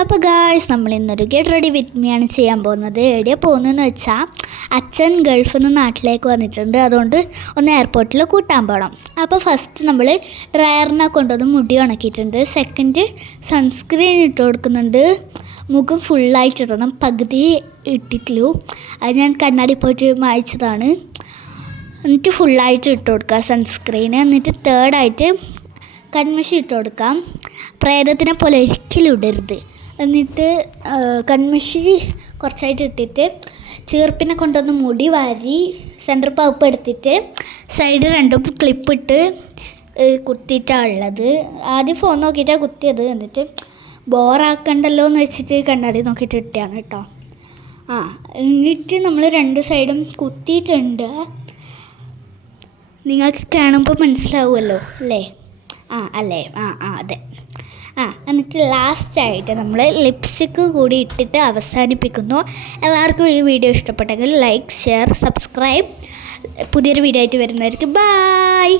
അപ്പോൾ ഗായ്സ് നമ്മൾ ഇന്നൊരു ഗെറ്റ് റെഡി വിത്ത് മീ ആണ് ചെയ്യാൻ പോകുന്നത്. എവിടെയാണ് പോകുന്നതെന്ന് വെച്ചാൽ അച്ഛൻ ഗൾഫിൽ നിന്ന് നാട്ടിലേക്ക് വന്നിട്ടുണ്ട്. അതുകൊണ്ട് ഒന്ന് എയർപോർട്ടിൽ കൂട്ടാൻ പോകണം. അപ്പോൾ ഫസ്റ്റ് നമ്മൾ ഡ്രയറിനെ കൊണ്ടുവന്ന് മുടി ഉണക്കിയിട്ടുണ്ട്. സെക്കൻഡ് സൺസ്ക്രീൻ ഇട്ട് കൊടുക്കുന്നുണ്ട്. മുഖം ഫുള്ളായിട്ട് ഇടണം, പകുതി ഇട്ടിട്ടുള്ളൂ. അത് ഞാൻ കണ്ണാടി പോയിട്ട് മായ്ച്ചതാണ്. എന്നിട്ട് ഫുള്ളായിട്ട് ഇട്ട് കൊടുക്കുക സൺസ്ക്രീന്. എന്നിട്ട് തേർഡായിട്ട് കൺമഷി ഇട്ട് കൊടുക്കാം. പ്രേതത്തിനെ പോലെ ഒരിക്കലും ഇടരുത്. എന്നിട്ട് കൺമഷി കുറച്ചായിട്ട് ഇട്ടിട്ട് ചീർപ്പിനെ കൊണ്ടൊന്ന് മുടി വാരി സെൻറ്റർ പൗപ്പ് എടുത്തിട്ട് സൈഡ് രണ്ടും ക്ലിപ്പിട്ട് കുത്തിയിട്ടാണ് ഉള്ളത്. ആദ്യം ഫോൺ നോക്കിയിട്ടാണ് കുത്തിയത്. എന്നിട്ട് ബോറാക്കണ്ടല്ലോ എന്ന് വെച്ചിട്ട് കണ്ണാടി നോക്കിയിട്ട് ഇട്ടാണ് കേട്ടോ. എന്നിട്ട് നമ്മൾ രണ്ട് സൈഡും കുത്തിയിട്ടുണ്ട്. നിങ്ങൾക്ക് കാണുമ്പോൾ മനസ്സിലാവുമല്ലോ അല്ലേ? അല്ലേ? അതെ. എന്നിട്ട് ലാസ്റ്റായിട്ട് നമ്മൾ ലിപ്സ്റ്റിക്ക് കൂടി ഇട്ടിട്ട് അവസാനിപ്പിക്കുന്നു. എല്ലാവർക്കും ഈ വീഡിയോ ഇഷ്ടപ്പെട്ടെങ്കിൽ ലൈക്ക്, ഷെയർ, സബ്സ്ക്രൈബ്. പുതിയൊരു വീഡിയോ ആയിട്ട് വരുന്നതായിരിക്കും. ബൈ.